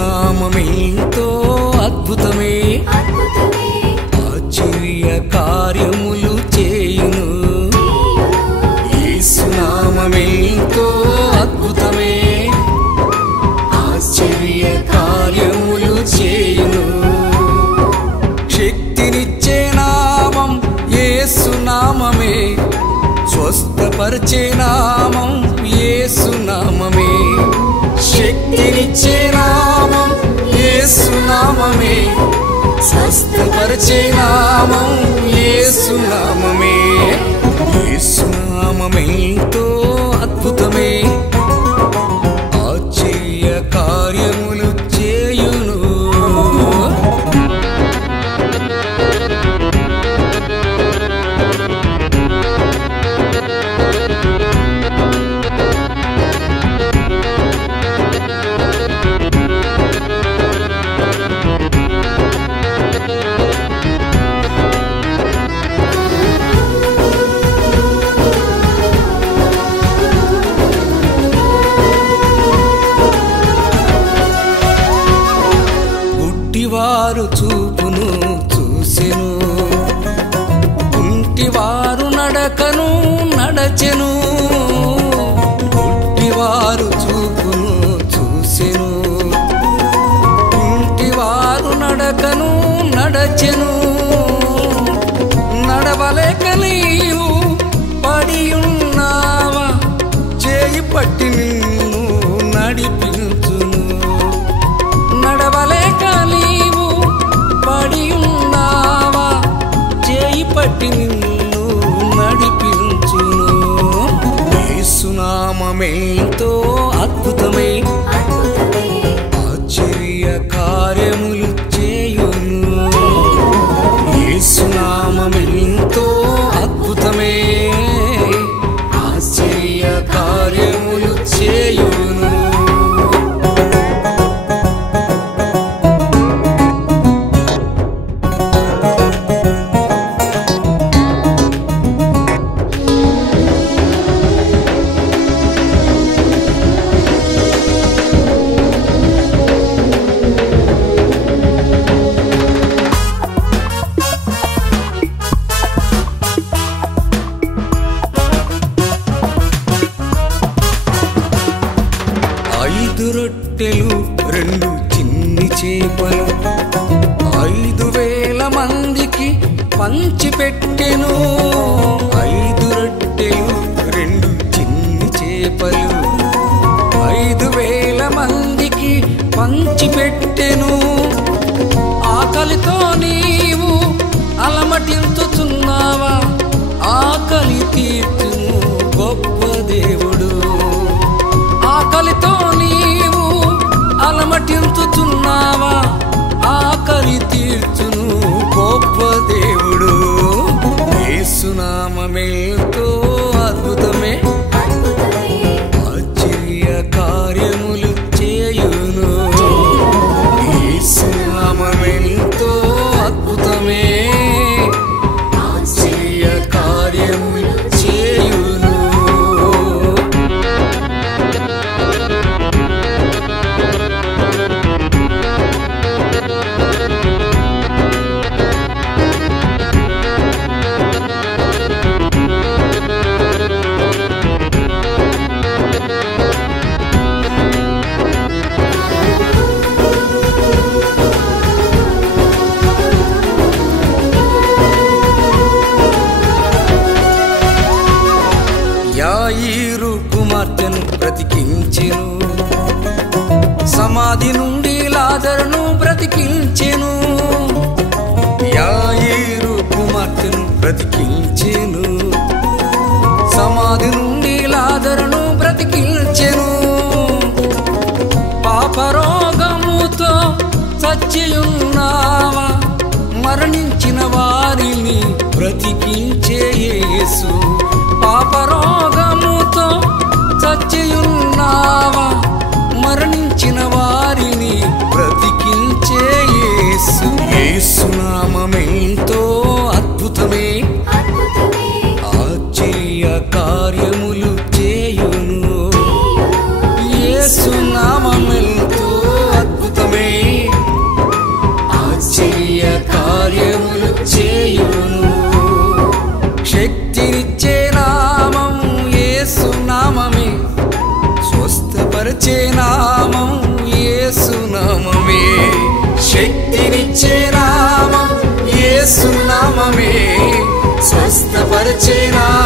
యేసునామమెంతో అద్భుతమే ఆశ్చర్య కార్యములు చేయును యేసునామమెంతో అద్భుతమే ఆశ్చర్య కార్యములు చేయును శక్తినిచ్చే నామం యేసునామమే స్వస్థపరిచే నామం యేసునామమే శక్తినిచ్చే నామం యేసునామమే స్వస్థపరిచే నామం యేసునామమే యేసునామమెంతో అద్భుతమే ఆశ్చర్య కార్యములు చేయును గుడ్డివారు చూపును చూసెను కుంటివారు నడకను నడచెను గుడ్డివారు చూపును చూసెను కుంటివారు నడకను నడచెను నడవలేక నీవు పడియున్నావా చేయి పట్టి నిన్ను నడిపించును నడవలేక నీవు పడియున్నావా చేయి పట్టి నిన్ను నడిపించును యేసునామమెంతో అద్భుతమే ఆశ్చర్య కార్యములు చేయును యేసునామమెంతో అద్భుతమే ఆశ్చర్య కార్యములు చేయును ఐదు రొట్టెలు రెండు చిన్ని చేపలు 5,000 మందికి పంచిపెట్టెను 5 రొట్టెలు రెండు చిన్ని చేపలు 5,000 మందికి పంచిపెట్టెను ఆకలితో నీవు అలమటించుచున్నావా ఆకలి తీర్చును గొప్ప దేవుడు ఆకలితో నీవు అలమటించుచున్నావా ఆకలి తీర్చును గొప్ప దేవుడు యేసునామమెంతో అద్భుతమే ఆశ్చర్య కార్యములు చేయును యేసునామమెంతో అద్భుతమే ఆశ్చర్య కార్యములు చేయును యాయీరు కుమార్తెను బ్రతికించెను సమాధి నుండి లాజరును బ్రతికించెను యాయీరు కుమార్తెను బ్రతికించెను సమాధి నుండి లాజరును బ్రతికించెను పాపరోగముతో చచ్చియున్నావా మరణించిన వారిని బ్రతికించే యేసు పాపరోగముతో చచ్చియున్నావా మరణించిన వారిని బ్రతికించే యేసు యేసునామమెంతో అద్భుతమే ఆశ్చర్య కార్యములు చేయును యేసునామమెంతో అద్భుతమే మరచేనా